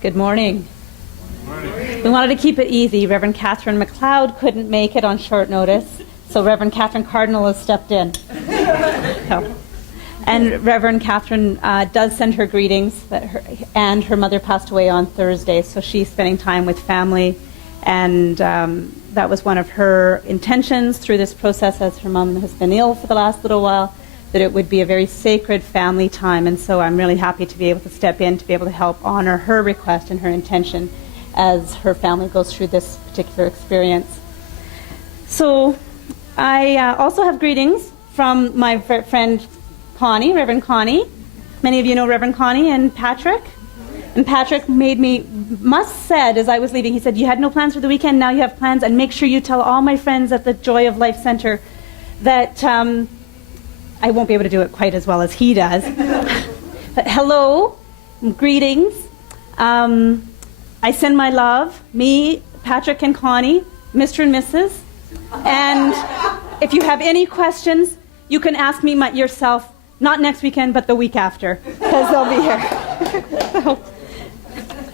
Good morning. We wanted to keep it easy. Reverend Kathryn McLeod couldn't make it on short notice, so Reverend Kathryn Cardinal has stepped in. And Reverend Kathryn does send her greetings, and her mother passed away on Thursday, so she's spending time with family, and that was one of her intentions through this process, as her mom has been ill for the last little while, that it would be a very sacred family time, and so I'm really happy to be able to step in to be able to help honor her request and her intention as her family goes through this particular experience. So I also have greetings from my friend Connie, Reverend Connie. Many of you know Reverend Connie and Patrick. And Patrick said as I was leaving, he said, you had no plans for the weekend, now you have plans, and make sure you tell all my friends at the Joy of Life Center that I won't be able to do it quite as well as he does. But hello, greetings. I send my love, me, Patrick and Connie, Mr. and Mrs. And if you have any questions, you can ask me yourself, not next weekend, but the week after, because they'll be here.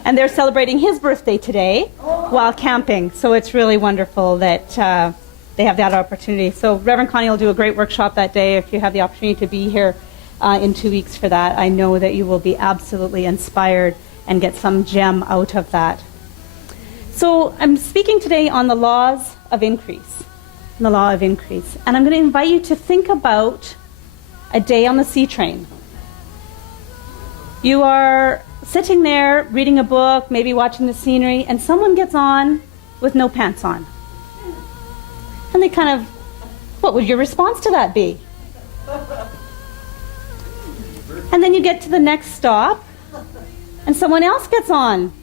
And they're celebrating his birthday today while camping, so it's really wonderful that they have that opportunity. So Reverend Connie will do a great workshop that day. If you have the opportunity to be here in 2 weeks for that, I know that you will be absolutely inspired and get some gem out of that. So I'm speaking today on the laws of increase, the law of increase. And I'm going to invite you to think about a day on the sea train. You are sitting there reading a book, maybe watching the scenery, and someone gets on with no pants on. And they kind of, what would your response to that be? And then you get to the next stop, and someone else gets on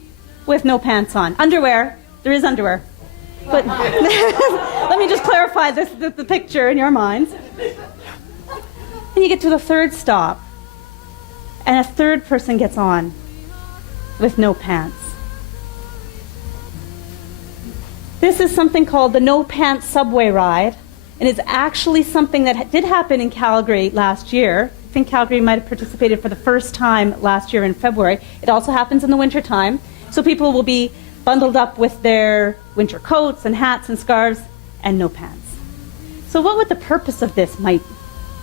with no pants on. Underwear. There is underwear. But let me just clarify the picture in your minds. And you get to the third stop, and a third person gets on with no pants. This is something called the No Pants Subway Ride, and it's actually something that did happen in Calgary last year. I think Calgary might have participated for the first time last year in February. It also happens in the winter time, so people will be bundled up with their winter coats and hats and scarves and no pants. So what would the purpose of this maybe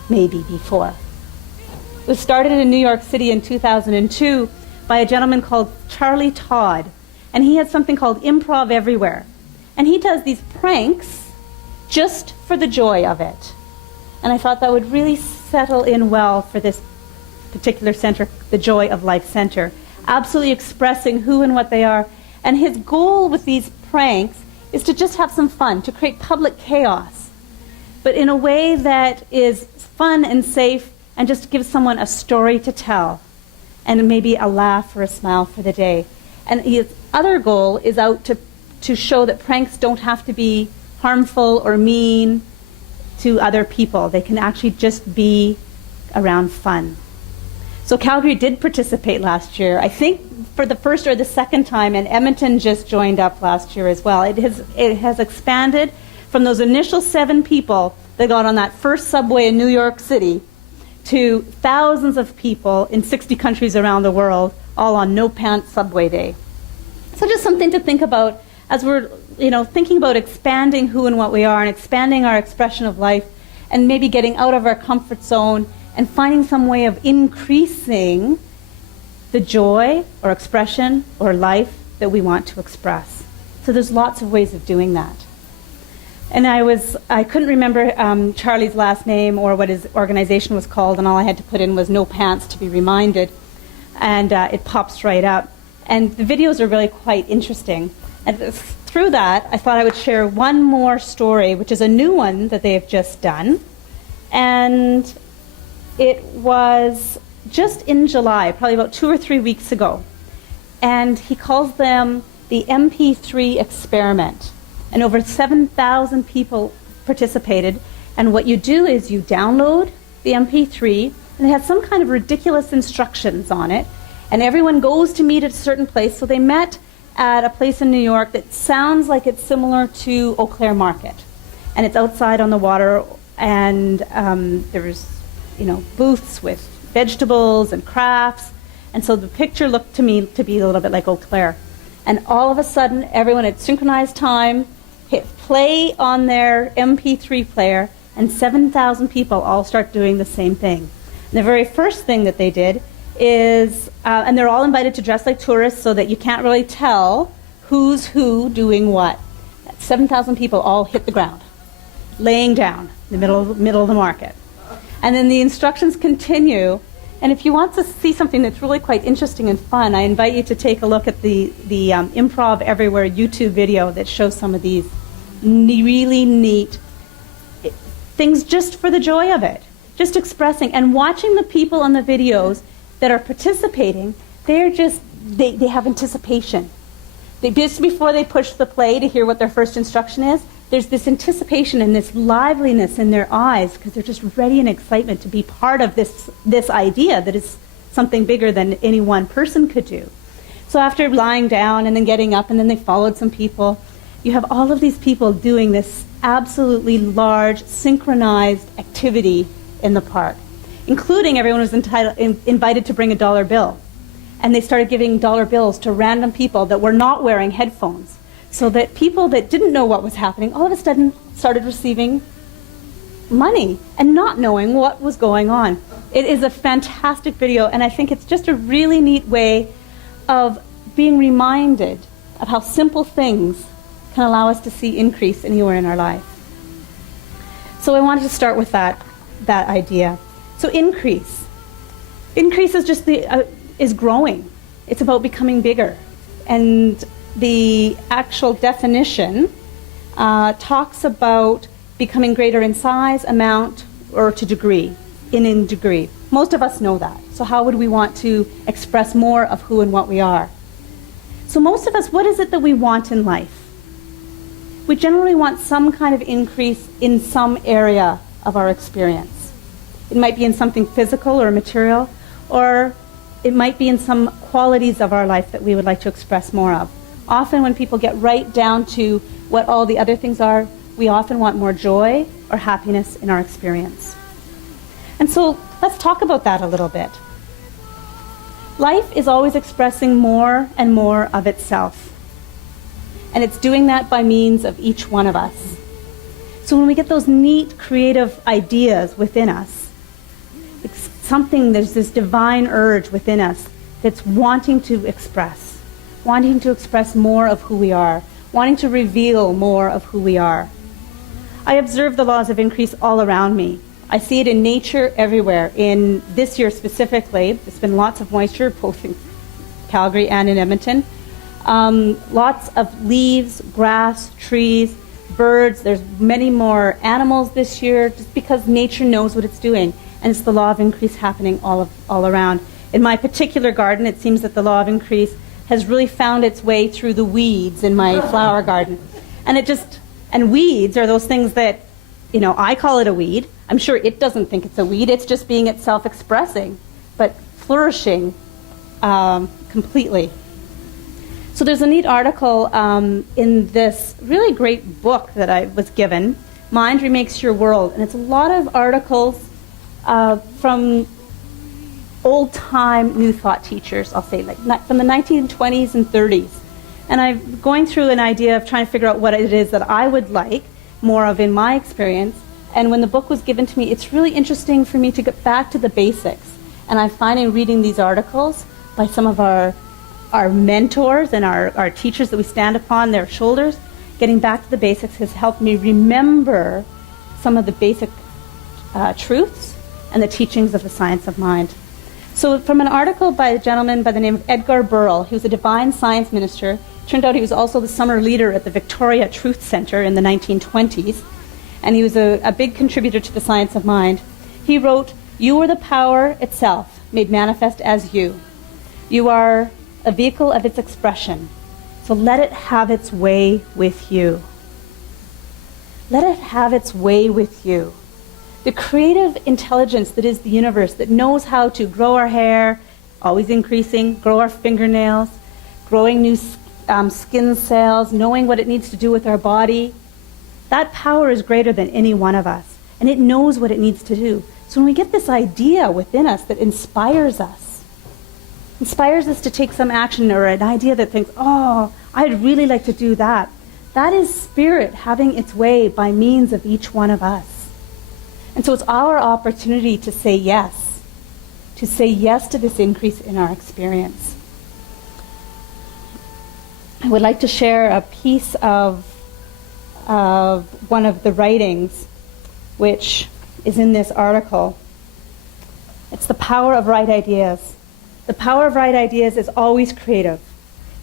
be for? It was started in New York City in 2002 by a gentleman called Charlie Todd, and he has something called Improv Everywhere. And he does these pranks just for the joy of it. And I thought that would really settle in well for this particular center, the Joy of Life Center, absolutely expressing who and what they are. And his goal with these pranks is to just have some fun, to create public chaos, but in a way that is fun and safe and just gives someone a story to tell and maybe a laugh or a smile for the day. And his other goal is out to show that pranks don't have to be harmful or mean to other people. They can actually just be around fun. So Calgary did participate last year, I think for the first or the second time, and Edmonton just joined up last year as well. It has expanded from those initial 7 people that got on that first subway in New York City to thousands of people in 60 countries around the world, all on No Pants Subway Day. So just something to think about as we're thinking about expanding who and what we are and expanding our expression of life and maybe getting out of our comfort zone and finding some way of increasing the joy or expression or life that we want to express. So there's lots of ways of doing that. And I couldn't remember Charlie's last name or what his organization was called, and all I had to put in was No Pants to be reminded, and it pops right up. And the videos are really quite interesting. And through that, I thought I would share one more story, which is a new one that they have just done. And it was just in July, probably about 2 or 3 weeks ago. And he calls them the MP3 experiment. And over 7,000 people participated. And what you do is you download the MP3, and it has some kind of ridiculous instructions on it. And everyone goes to meet at a certain place. So they met at a place in New York that sounds like it's similar to Eau Claire Market. And it's outside on the water, and there's booths with vegetables and crafts. And so the picture looked to me to be a little bit like Eau Claire. And all of a sudden, everyone at synchronized time hit play on their MP3 player, and 7,000 people all start doing the same thing. And the very first thing that they did is, and they're all invited to dress like tourists so that you can't really tell who's who doing what. 7,000 people all hit the ground, laying down in the middle of the market. And then the instructions continue. And if you want to see something that's really quite interesting and fun, I invite you to take a look at the Improv Everywhere YouTube video that shows some of these really neat things just for the joy of it, just expressing. And watching the people on the videos that are participating, they have anticipation. Just before they push the play to hear what their first instruction is, there's this anticipation and this liveliness in their eyes because they're just ready and excitement to be part of this idea that is something bigger than any one person could do. So after lying down and then getting up and then they followed some people, you have all of these people doing this absolutely large synchronized activity in the park, including everyone was invited to bring a dollar bill. And they started giving dollar bills to random people that were not wearing headphones, so that people that didn't know what was happening all of a sudden started receiving money and not knowing what was going on. It is a fantastic video, and I think it's just a really neat way of being reminded of how simple things can allow us to see increase anywhere in our life. So I wanted to start with that idea. So increase. Increase is just is growing. It's about becoming bigger. And the actual definition talks about becoming greater in size, amount, or to degree, in degree. Most of us know that. So how would we want to express more of who and what we are? So most of us, what is it that we want in life? We generally want some kind of increase in some area of our experience. It might be in something physical or material, or it might be in some qualities of our life that we would like to express more of. Often when people get right down to what all the other things are, we often want more joy or happiness in our experience. And so let's talk about that a little bit. Life is always expressing more and more of itself. And it's doing that by means of each one of us. So when we get those neat, creative ideas within us, it's there's this divine urge within us that's wanting to express more of who we are, wanting to reveal more of who we are. I observe the laws of increase all around me. I see it in nature everywhere. In this year specifically, there's been lots of moisture, both in Calgary and in Edmonton. Lots of leaves, grass, trees, birds. There's many more animals this year just because nature knows what it's doing. And it's the law of increase happening all around. In my particular garden, it seems that the law of increase has really found its way through the weeds in my flower garden. And weeds are those things that, I call it a weed. I'm sure it doesn't think it's a weed. It's just being itself expressing, but flourishing completely. So there's a neat article in this really great book that I was given, Mind Remakes Your World. And it's a lot of articles from old-time New Thought teachers, I'll say, like from the 1920s and 30s. And I'm going through an idea of trying to figure out what it is that I would like more of in my experience. And when the book was given to me, it's really interesting for me to get back to the basics. And I'm finding reading these articles by some of our mentors and our teachers that we stand upon their shoulders, getting back to the basics has helped me remember some of the basic truths and the teachings of the science of mind. So from an article by a gentleman by the name of Edgar Burrell, he was a divine science minister. Turned out he was also the summer leader at the Victoria Truth Center in the 1920s, and he was a big contributor to the science of mind. He wrote, "You are the power itself, made manifest as you. You are a vehicle of its expression, so let it have its way with you." Let it have its way with you. The creative intelligence that is the universe, that knows how to grow our hair, always increasing, grow our fingernails, growing new skin cells, knowing what it needs to do with our body, that power is greater than any one of us, and it knows what it needs to do. So when we get this idea within us that inspires us, inspires us to take some action or an idea that thinks, oh, I'd really like to do that. That is spirit having its way by means of each one of us. And so it's our opportunity to say yes to this increase in our experience. I would like to share a piece of one of the writings, which is in this article. It's the power of right ideas. The power of right ideas is always creative.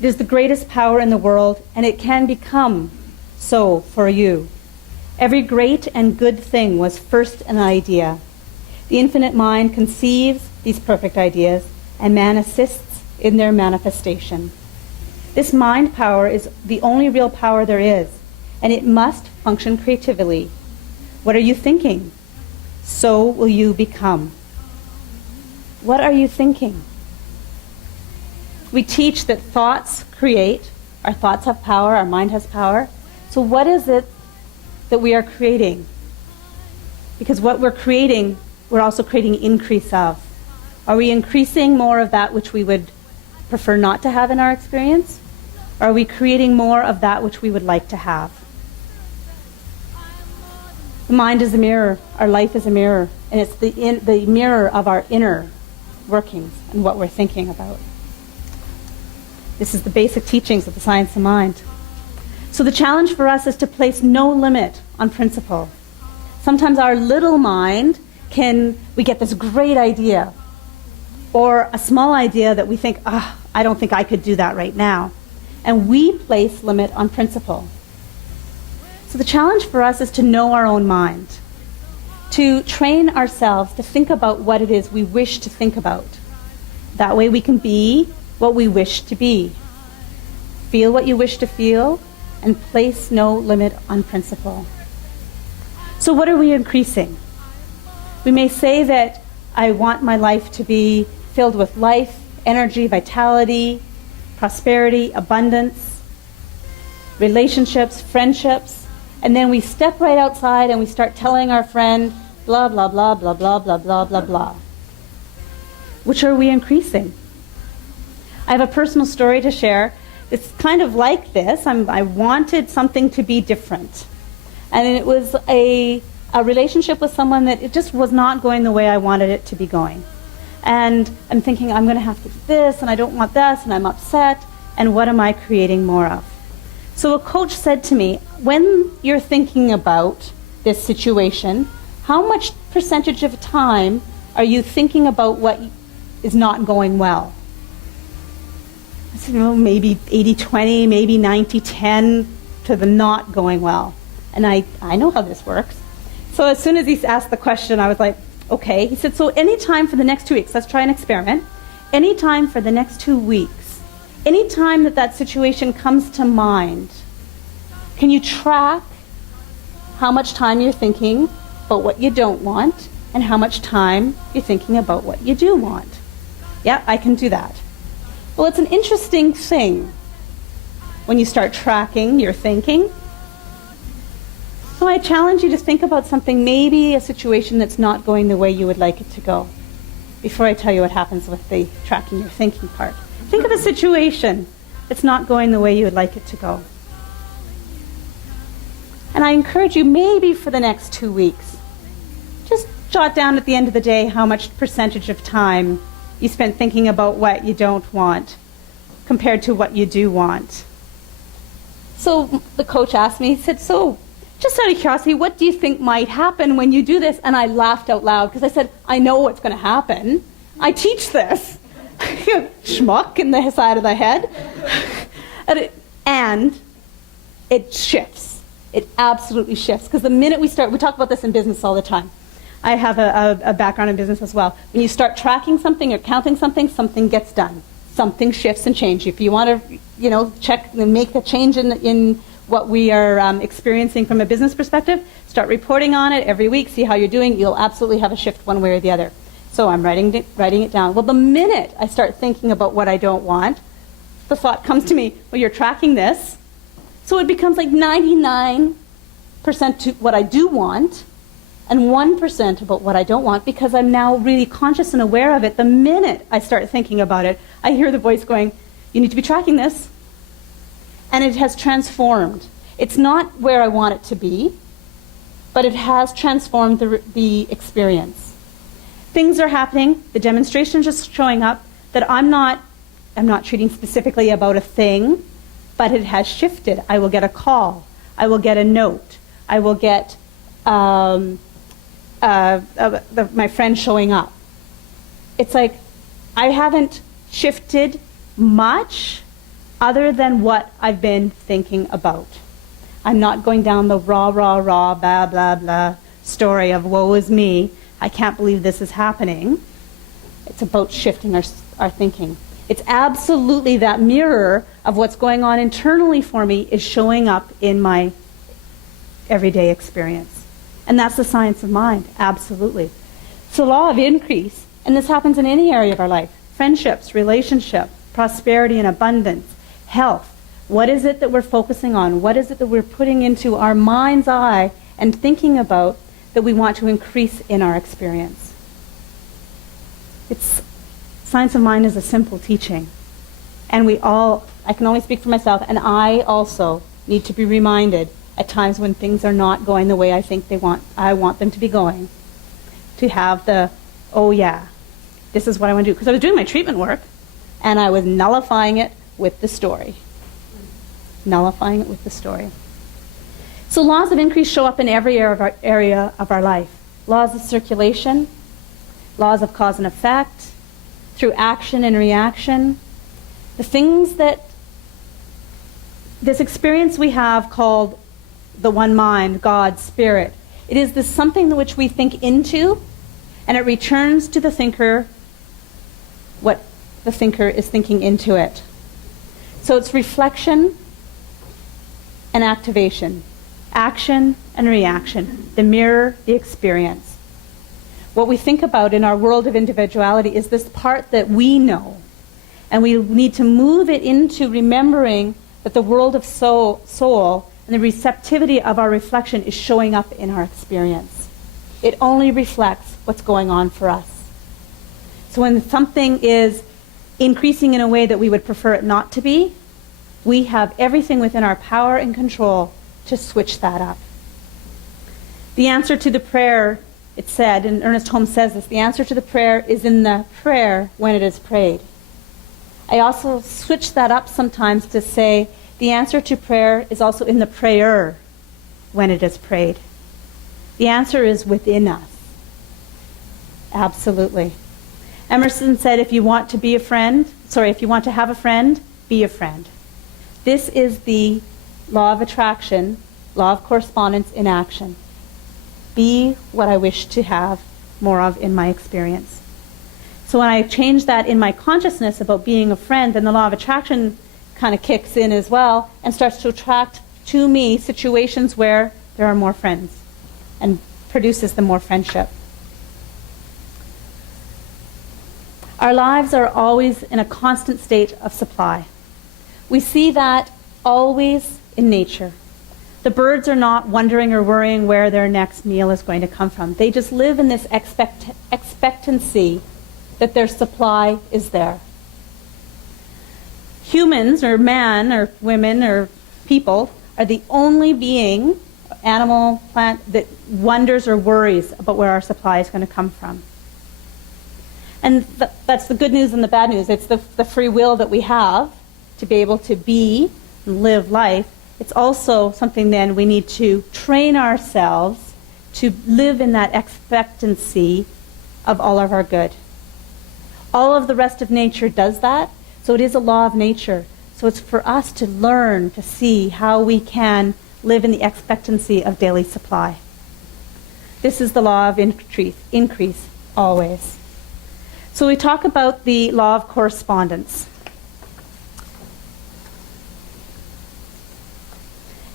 It is the greatest power in the world, and it can become so for you. Every great and good thing was first an idea. The infinite mind conceives these perfect ideas, and man assists in their manifestation. This mind power is the only real power there is, and it must function creatively. What are you thinking? So will you become. What are you thinking? We teach that thoughts create. Our thoughts have power. Our mind has power. So what is it that we are creating? Because what we're creating, we're also creating increase of. Are we increasing more of that which we would prefer not to have in our experience? Or are we creating more of that which we would like to have? The mind is a mirror. Our life is a mirror. And it's the mirror of our inner workings and what we're thinking about. This is the basic teachings of the science of mind. So the challenge for us is to place no limit on principle. Sometimes our little mind we get this great idea or a small idea that we think, I don't think I could do that right now. And we place limit on principle. So the challenge for us is to know our own mind, to train ourselves to think about what it is we wish to think about. That way we can be what we wish to be. Feel what you wish to feel, and place no limit on principle. So what are we increasing? We may say that I want my life to be filled with life, energy, vitality, prosperity, abundance, relationships, friendships, and then we step right outside and we start telling our friend, blah, blah, blah, blah, blah, blah, blah, blah, blah. Which are we increasing? I have a personal story to share. It's kind of like this. I wanted something to be different. And it was a relationship with someone that it just was not going the way I wanted it to be going. And I'm thinking, I'm going to have to do this, and I don't want this, and I'm upset, and what am I creating more of? So a coach said to me, when you're thinking about this situation, how much percentage of time are you thinking about what is not going well? I said, maybe 80-20, maybe 90-10 to the not going well. And I know how this works. So as soon as he asked the question, I was like, okay. He said, so any time for the next 2 weeks, let's try an experiment. Any time for the next 2 weeks, any time that situation comes to mind, can you track how much time you're thinking about what you don't want and how much time you're thinking about what you do want? Yeah, I can do that. Well, it's an interesting thing when you start tracking your thinking. So I challenge you to think about something, maybe a situation that's not going the way you would like it to go, before I tell you what happens with the tracking your thinking part. Think of a situation that's not going the way you would like it to go. And I encourage you, maybe for the next 2 weeks, just jot down at the end of the day how much percentage of time you spent thinking about what you don't want compared to what you do want. So the coach asked me, he said, so just out of curiosity, what do you think might happen when you do this? And I laughed out loud because I said, I know what's going to happen. I teach this. Schmuck in the side of the head. And it shifts. It absolutely shifts. Because the minute we talk about this in business all the time. I have a background in business as well. When you start tracking something or counting something, something gets done. Something shifts and changes. If you want to, check and make the change in what we are experiencing from a business perspective, start reporting on it every week, see how you're doing. You'll absolutely have a shift one way or the other. So I'm writing it down. Well, the minute I start thinking about what I don't want, the thought comes to me, well, you're tracking this. So it becomes like 99% to what I do want, and 1% about what I don't want, because I'm now really conscious and aware of it. The minute I start thinking about it, I hear the voice going, you need to be tracking this. And it has transformed. It's not where I want it to be, but it has transformed the experience. Things are happening, the demonstrations are showing up that I'm not treating specifically about a thing, but it has shifted. I will get a call. I will get a note. I will get my friend showing up. It's like I haven't shifted much other than what I've been thinking about. I'm not going down the rah, blah, blah, blah story of woe is me. I can't believe this is happening. It's about shifting our thinking. It's absolutely that mirror of what's going on internally for me is showing up in my everyday experience. And that's the science of mind, absolutely. So law of increase, and this happens in any area of our life, friendships, relationship, prosperity and abundance, health. What is it that we're focusing on? What is it that we're putting into our mind's eye and thinking about that we want to increase in our experience? Science of mind is a simple teaching. And I can only speak for myself, and I also need to be reminded at times when things are not going the way I think I want them to be going, to have oh yeah, this is what I want to do. Because I was doing my treatment work, and I was nullifying it with the story. Nullifying it with the story. So laws of increase show up in every area of our life. Laws of circulation, laws of cause and effect, through action and reaction. The things that this experience we have called the one mind, God, spirit, it is this something which we think into, and it returns to the thinker what the thinker is thinking into it. So it's reflection and activation, action and reaction, the mirror, the experience. What we think about in our world of individuality is this part that we know, and we need to move it into remembering that the world of soul and the receptivity of our reflection is showing up in our experience. It only reflects what's going on for us. So when something is increasing in a way that we would prefer it not to be, we have everything within our power and control to switch that up. The answer to the prayer, it said, and Ernest Holmes says this, the answer to the prayer is in the prayer when it is prayed. I also switch that up sometimes to say the answer to prayer is also in the prayer when it is prayed. The answer is within us. Absolutely. Emerson said, if you want to have a friend, be a friend. This is the law of attraction, law of correspondence in action. Be what I wish to have more of in my experience. So when I change that in my consciousness about being a friend, then the law of attraction kind of kicks in as well and starts to attract to me situations where there are more friends and produces the more friendship. Our lives are always in a constant state of supply. We see that always in nature. The birds are not wondering or worrying where their next meal is going to come from. They just live in this expectancy that their supply is there. Humans, or man, or women, or people, are the only being, animal, plant, that wonders or worries about where our supply is going to come from. And that's the good news and the bad news. It's the free will that we have to be able to be and live life. It's also something then we need to train ourselves to live in that expectancy of all of our good. All of the rest of nature does that, so it is a law of nature. So it's for us to learn to see how we can live in the expectancy of daily supply. This is the law of increase always. So we talk about the law of correspondence.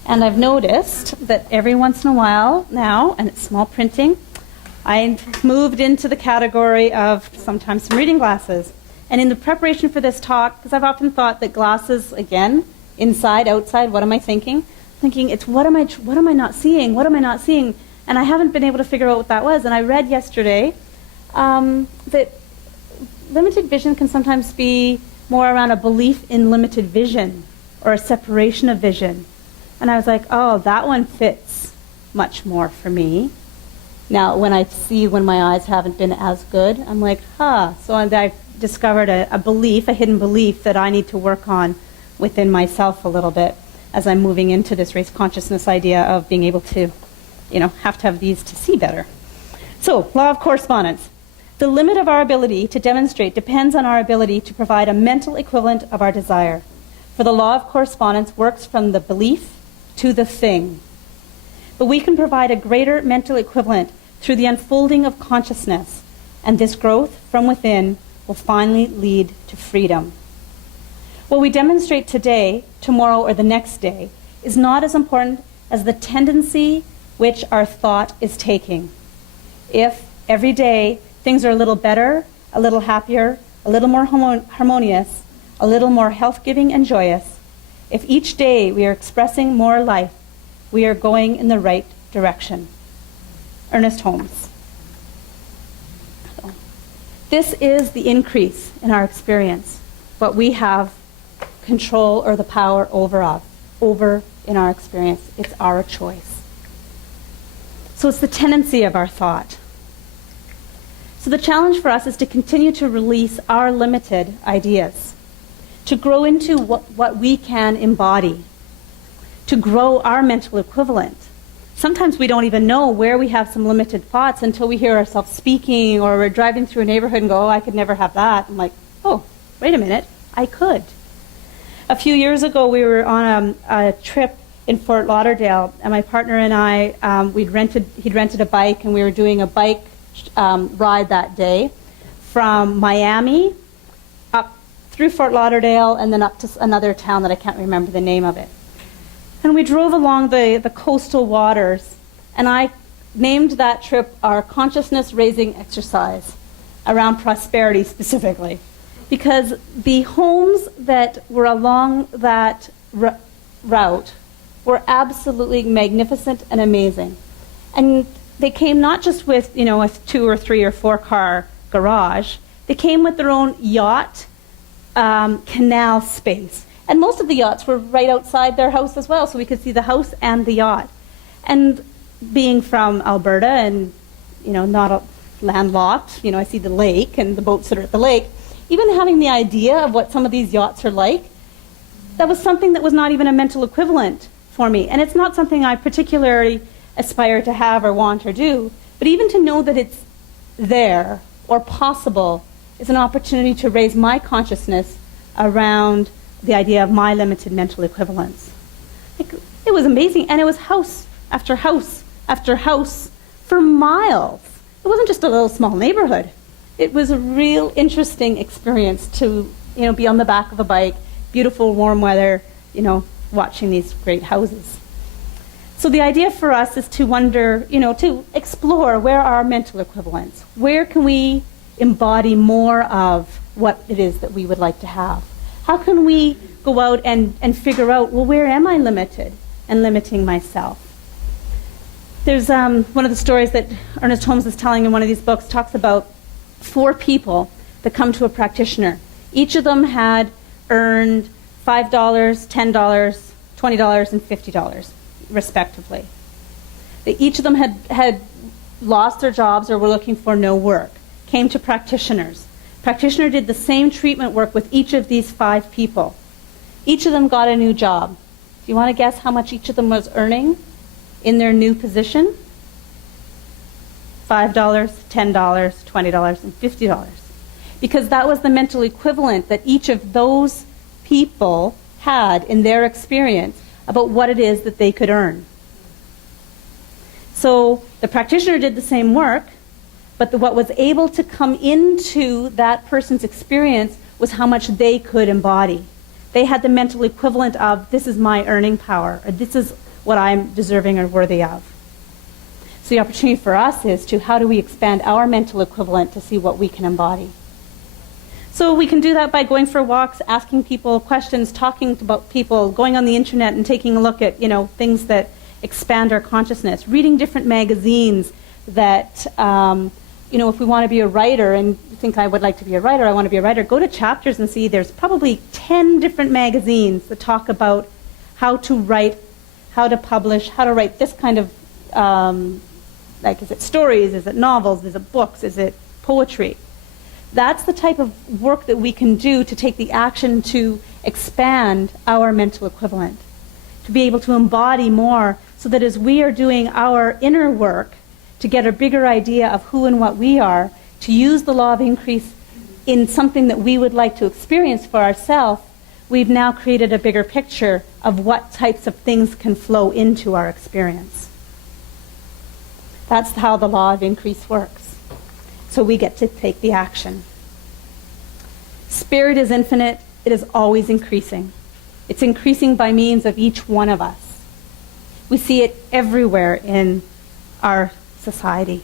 And I've noticed that every once in a while now, and it's small printing, I moved into the category of sometimes some reading glasses. And in the preparation for this talk, because I've often thought that glasses, again, inside, outside, what am I thinking? Thinking, it's what am I not seeing? What am I not seeing? And I haven't been able to figure out what that was. And I read yesterday that limited vision can sometimes be more around a belief in limited vision or a separation of vision. And I was like, oh, that one fits much more for me. Now, when my eyes haven't been as good, I'm like, So I've discovered a belief, a hidden belief that I need to work on within myself a little bit as I'm moving into this race consciousness idea of being able to, have to have these to see better. So, law of correspondence. The limit of our ability to demonstrate depends on our ability to provide a mental equivalent of our desire. For the law of correspondence works from the belief to the thing. But we can provide a greater mental equivalent through the unfolding of consciousness, and this growth from within will finally lead to freedom. What we demonstrate today, tomorrow, or the next day is not as important as the tendency which our thought is taking. If every day things are a little better, a little happier, a little more harmonious, a little more health-giving and joyous, if each day we are expressing more life, we are going in the right direction. Ernest Holmes. This is the increase in our experience, what we have control or the power over in our experience. It's our choice. So it's the tendency of our thought. So the challenge for us is to continue to release our limited ideas, to grow into what we can embody, to grow our mental equivalent. Sometimes we don't even know where we have some limited thoughts until we hear ourselves speaking, or we're driving through a neighborhood and go, oh, I could never have that. I'm like, oh, wait a minute, I could. A few years ago, we were on a trip in Fort Lauderdale, and my partner and I, he'd rented a bike, and we were doing a bike ride that day from Miami up through Fort Lauderdale and then up to another town that I can't remember the name of it. And we drove along the coastal waters, and I named that trip our consciousness-raising exercise around prosperity specifically, because the homes that were along that route were absolutely magnificent and amazing. And they came not just with, a 2 or 3 or 4 car garage. They came with their own yacht canal space. And most of the yachts were right outside their house as well, so we could see the house and the yacht. And being from Alberta and, not landlocked, I see the lake and the boats that are at the lake. Even having the idea of what some of these yachts are like, that was something that was not even a mental equivalent for me. And it's not something I particularly aspire to have or want or do, but even to know that it's there or possible is an opportunity to raise my consciousness around the idea of my limited mental equivalence. It was amazing, and it was house after house after house for miles. It wasn't just a little small neighborhood. It was a real interesting experience to, be on the back of a bike, beautiful warm weather, watching these great houses. So the idea for us is to wonder, to explore where are our mental equivalents? Where can we embody more of what it is that we would like to have? How can we go out and figure out, well, where am I limited and limiting myself? There's one of the stories that Ernest Holmes is telling in one of these books talks about 4 people that come to a practitioner. Each of them had earned $5, $10, $20, and $50, respectively. Each of them had lost their jobs or were looking for no work, came to practitioners. Practitioner did the same treatment work with each of these 5 people. Each of them got a new job. Do you want to guess how much each of them was earning in their new position? $5, $10, $20, and $50. Because that was the mental equivalent that each of those people had in their experience about what it is that they could earn. So the practitioner did the same work, but what was able to come into that person's experience was how much they could embody. They had the mental equivalent of, this is my earning power, or this is what I'm deserving or worthy of. So the opportunity for us is to, how do we expand our mental equivalent to see what we can embody? So we can do that by going for walks, asking people questions, talking about people, going on the internet and taking a look at, things that expand our consciousness, reading different magazines that, if we want to be a writer and you think I would like to be a writer, I want to be a writer, go to Chapters and see there's probably 10 different magazines that talk about how to write, how to publish, how to write this kind of, is it stories, is it novels, is it books, is it poetry? That's the type of work that we can do to take the action to expand our mental equivalent, to be able to embody more so that as we are doing our inner work to get a bigger idea of who and what we are, to use the law of increase in something that we would like to experience for ourselves, we've now created a bigger picture of what types of things can flow into our experience. That's how the law of increase works. So we get to take the action. Spirit is infinite. It is always increasing. It's increasing by means of each one of us. We see it everywhere in our society.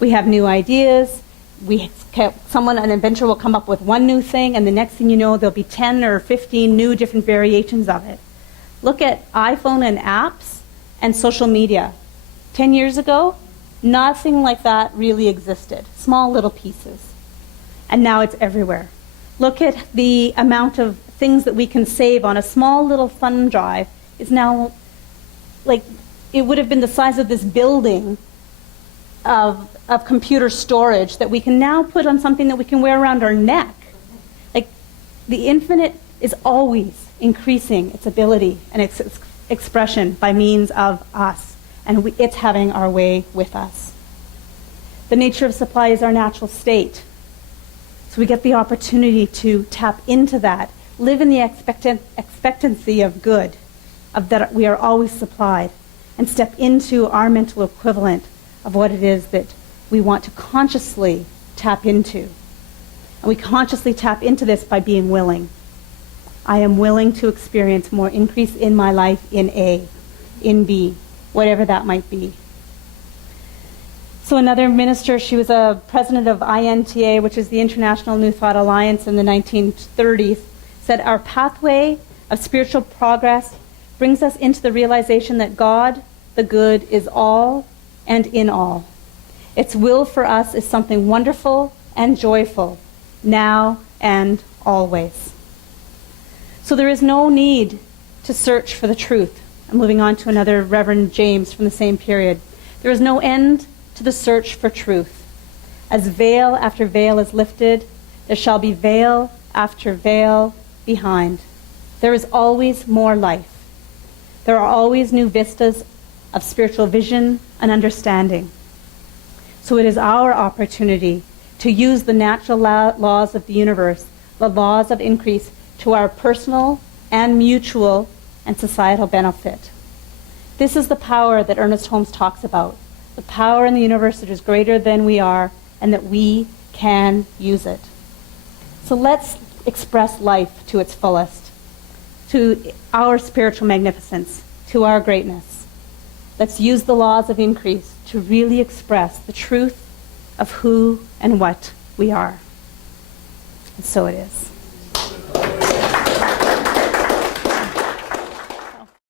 We have new ideas. An inventor will come up with one new thing, and the next thing you know, there'll be 10 or 15 new different variations of it. Look at iPhone and apps and social media. 10 years ago, nothing like that really existed. Small little pieces. And now it's everywhere. Look at the amount of things that we can save on a small little thumb drive is now, it would have been the size of this building of computer storage that we can now put on something that we can wear around our neck. The infinite is always increasing its ability and its expression by means of us, and it's having our way with us. The nature of supply is our natural state. So we get the opportunity to tap into that, live in the expectancy of good, of that we are always supplied, and step into our mental equivalent of what it is that we want to consciously tap into. And we consciously tap into this by being willing. I am willing to experience more increase in my life in A, in B, whatever that might be. So another minister, she was a president of INTA, which is the International New Thought Alliance in the 1930s, said our pathway of spiritual progress brings us into the realization that God, the good, is all and in all. Its will for us is something wonderful and joyful, now and always. So there is no need to search for the truth. I'm moving on to another Reverend James from the same period. There is no end to the search for truth. As veil after veil is lifted, there shall be veil after veil behind. There is always more life. There are always new vistas of spiritual vision and understanding. So it is our opportunity to use the natural laws of the universe, the laws of increase, to our personal and mutual and societal benefit. This is the power that Ernest Holmes talks about, the power in the universe that is greater than we are and that we can use it. So let's express life to its fullest, to our spiritual magnificence, to our greatness. Let's use the laws of increase to really express the truth of who and what we are. And so it is.